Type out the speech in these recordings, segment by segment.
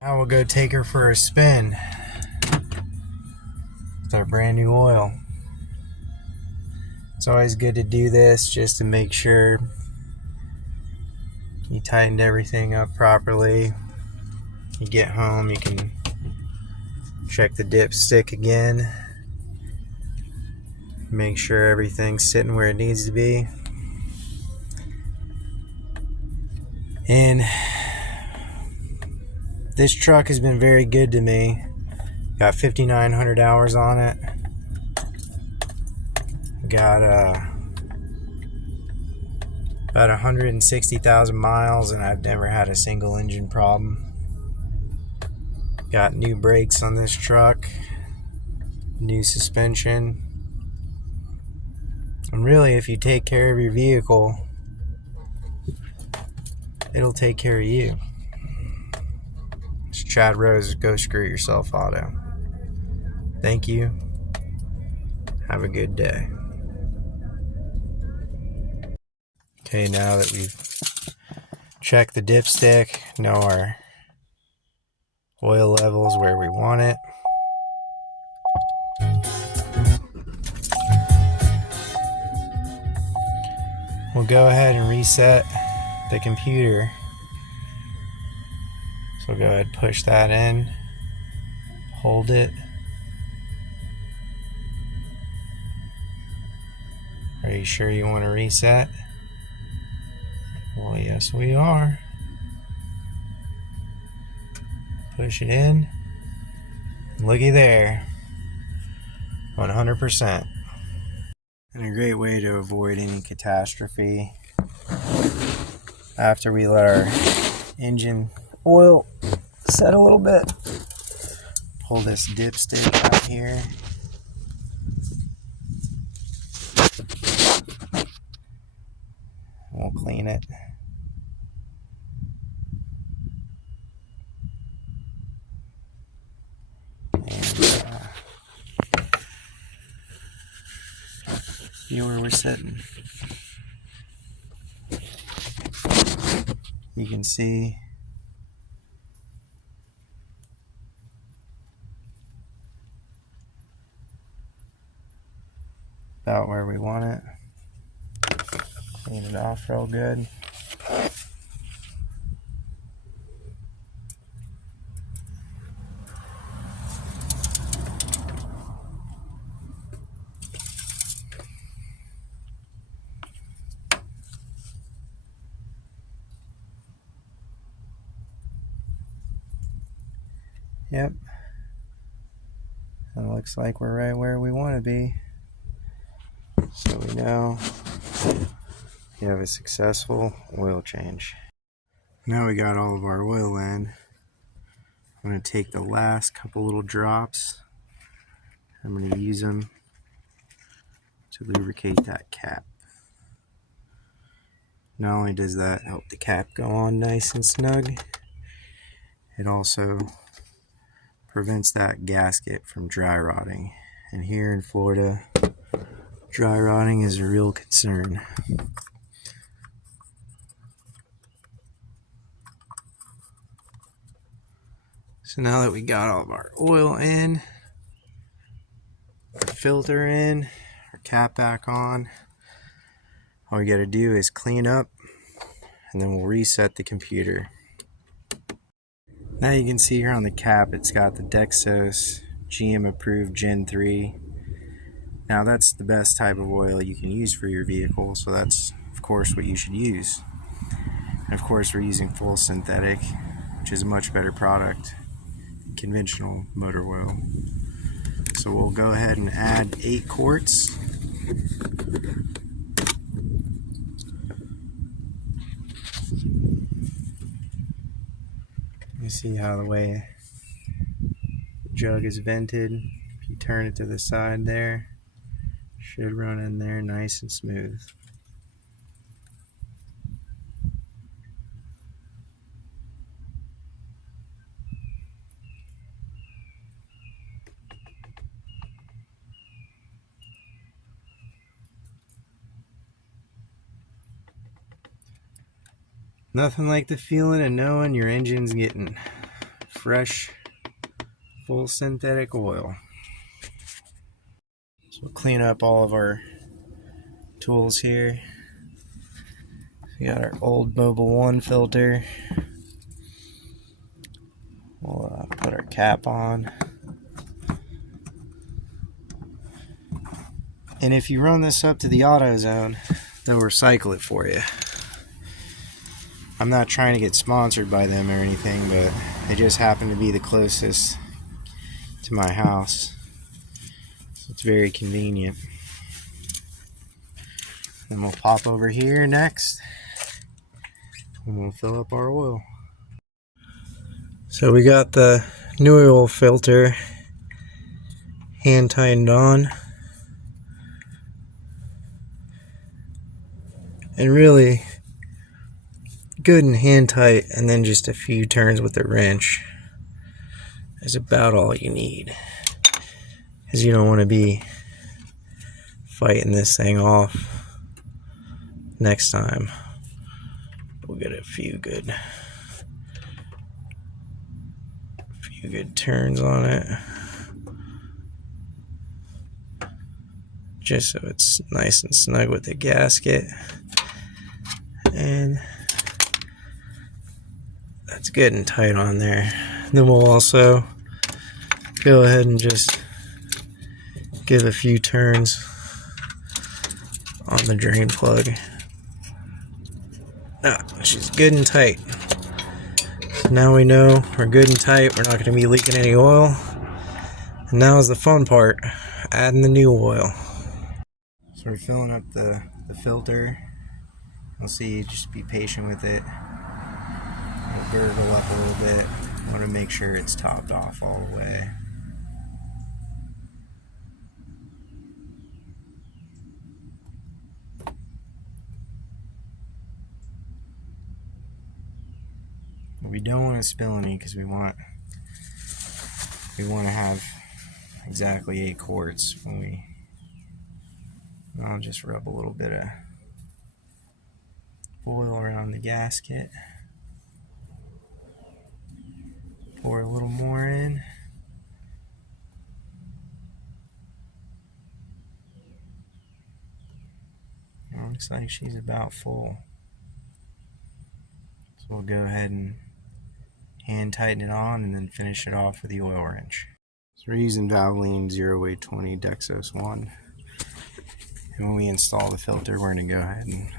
Now we'll go take her for a spin with our brand new oil. It's always good to do this just to make sure you tightened everything up properly. You get home, you can check the dipstick again, make sure everything's sitting where it needs to be. And this truck has been very good to me. Got 5,900 hours on it. Got about 160,000 miles, and I've never had a single engine problem. Got new brakes on this truck, new suspension. And really, if you take care of your vehicle, it'll take care of you. It's Chad Rose, Go Screw Yourself Auto. Thank you. Have a good day. Okay, now that we've checked the dipstick, know our oil levels where we want it. We'll go ahead and reset the computer. So go ahead and push that in, hold it. Are you sure you want to reset? Well, yes we are. Push it in. Looky there. 100%. And a great way to avoid any catastrophe after we let our engine oil set a little bit. Pull this dipstick out here. We'll clean it. See where we're sitting. You can see about where we want it. Clean it off real good. Yep. It looks like we're right where we want to be. So we know you have a successful oil change. Now we got all of our oil in. I'm going to take the last couple little drops. I'm going to use them to lubricate that cap. Not only does that help the cap go on nice and snug, it also prevents that gasket from dry rotting. And here in Florida, dry rotting is a real concern. So now that we got all of our oil in, our filter in, our cap back on, all we got to do is clean up, and then we'll reset the computer. Now you can see here on the cap, it's got the Dexos GM approved Gen 3. Now that's the best type of oil you can use for your vehicle, so that's of course what you should use. And of course we're using full synthetic, which is a much better product than conventional motor oil. So we'll go ahead and add 8 quarts. You see how the way the jug is vented, if you turn it to the side there, should run in there nice and smooth. Nothing like the feeling of knowing your engine's getting fresh, full synthetic oil. So we'll clean up all of our tools here. We got our old Mobil 1 filter. We'll put our cap on. And if you run this up to the auto zone, they'll recycle it for you. I'm not trying to get sponsored by them or anything, but they just happen to be the closest to my house. So it's very convenient. Then we'll pop over here next and we'll fill up our oil. So we got the new oil filter hand tightened on. And really good and hand tight, and then just a few turns with the wrench is about all you need, because you don't want to be fighting this thing off next time. We'll get a few good turns on it, just so it's nice and snug with the gasket. And that's good and tight on there. Then we'll also go ahead and just give a few turns on the drain plug. She's good and tight. So now we know we're good and tight. We're not going to be leaking any oil. And now is the fun part, adding the new oil. So we're filling up the filter. We'll see, just be patient with it. It'll gurgle up a little bit. Want to make sure it's topped off all the way. We don't want to spill any because we want to have exactly 8 quarts when we. I'll just rub a little bit of oil around the gasket. Pour a little more in. Looks like she's about full. So we'll go ahead and hand tighten it on and then finish it off with the oil wrench. So we're using Valvoline 0820 Dexos 1. And when we install the filter, we're going to go ahead and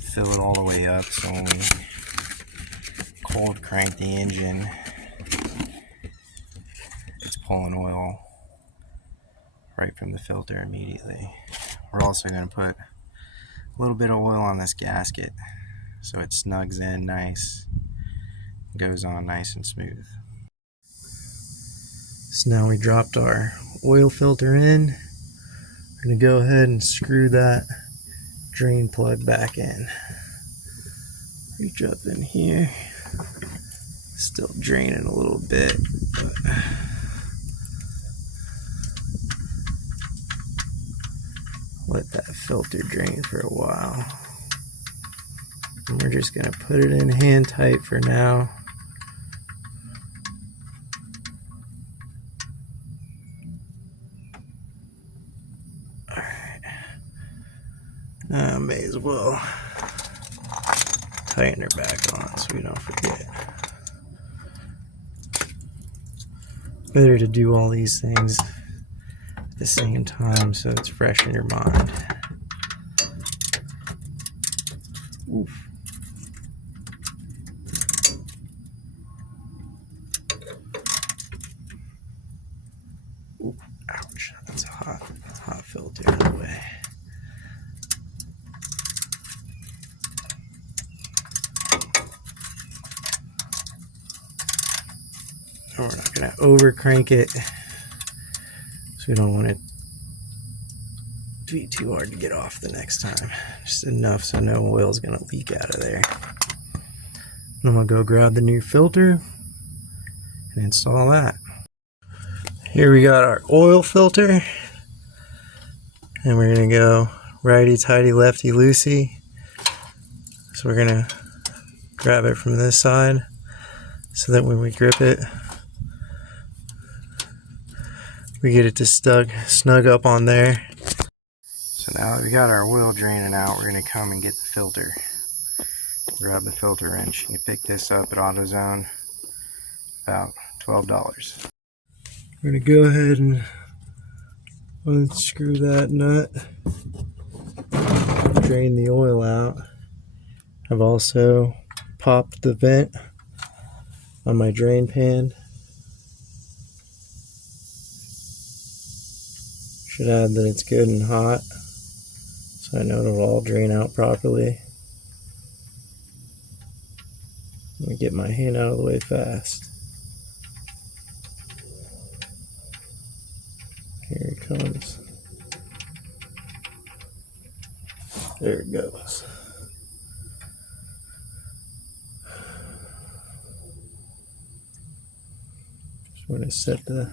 fill it all the way up, so when we cold crank the engine, it's pulling oil right from the filter immediately. We're also going to put a little bit of oil on this gasket so it snugs in nice, goes on nice and smooth. So now we dropped our oil filter in. We're going to go ahead and screw that drain plug back in. Reach up in here. Still draining a little bit, but let that filter drain for a while. And we're just going to put it in hand tight for now. Alright. Now I may as well tighten her back on so we don't forget. Better to do all these things at the same time so it's fresh in your mind. Oof. Ooh, ouch, that's a hot filter in the way. And we're not going to over crank it, so we don't want it to be too hard to get off the next time. Just enough so no oil is going to leak out of there. And I'm going to go grab the new filter and install that. Here we got our oil filter, and we're going to go righty-tighty, lefty-loosey. So we're going to grab it from this side, so that when we grip it, we get it to snug up on there. So now that we got our oil draining out, we're going to come and get the filter. Grab the filter wrench. You can pick this up at AutoZone, about $12. We're going to go ahead and unscrew that nut, drain the oil out. I've also popped the vent on my drain pan. Should add that it's good and hot, so I know it'll all drain out properly. Let me get my hand out of the way fast. Here it comes. There it goes. Just want to set the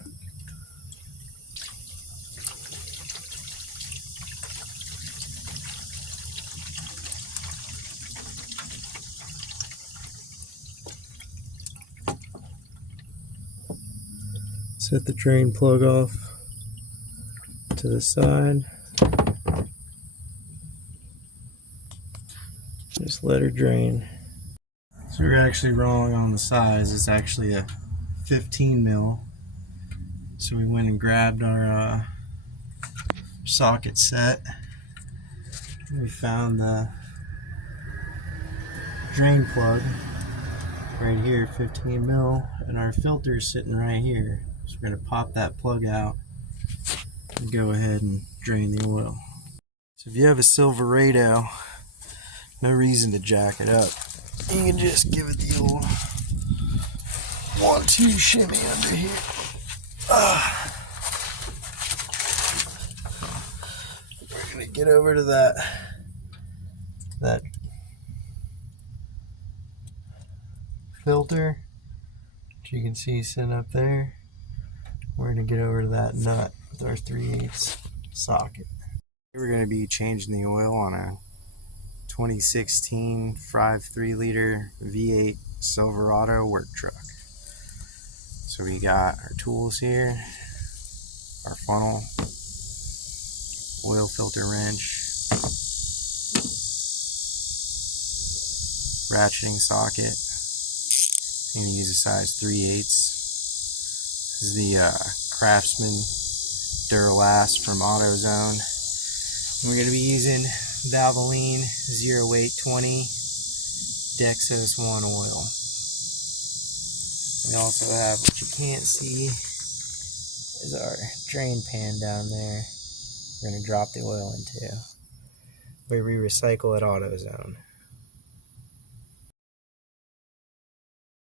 drain plug off to the side. Just let her drain. So we're actually wrong on the size. It's actually a 15 mil. So we went and grabbed our socket set. We found the drain plug right here, 15 mil, and our filter is sitting right here. So we're going to pop that plug out and go ahead and drain the oil. So if you have a Silverado, no reason to jack it up. You can just give it the old 1-2 shimmy under here. We're going to get over to that filter, which you can see sitting up there. We're going to get over to that nut with our 3/8 socket. We're going to be changing the oil on a 2016 5.3 liter V8 Silverado work truck. So we got our tools here, our funnel, oil filter wrench, ratcheting socket. I'm going to use a size 3/8. This is the Craftsman Duralast from AutoZone. And we're going to be using Valvoline 0820 Dexos 1 oil. We also have, what you can't see, is our drain pan down there. We're going to drop the oil into. We recycle at AutoZone.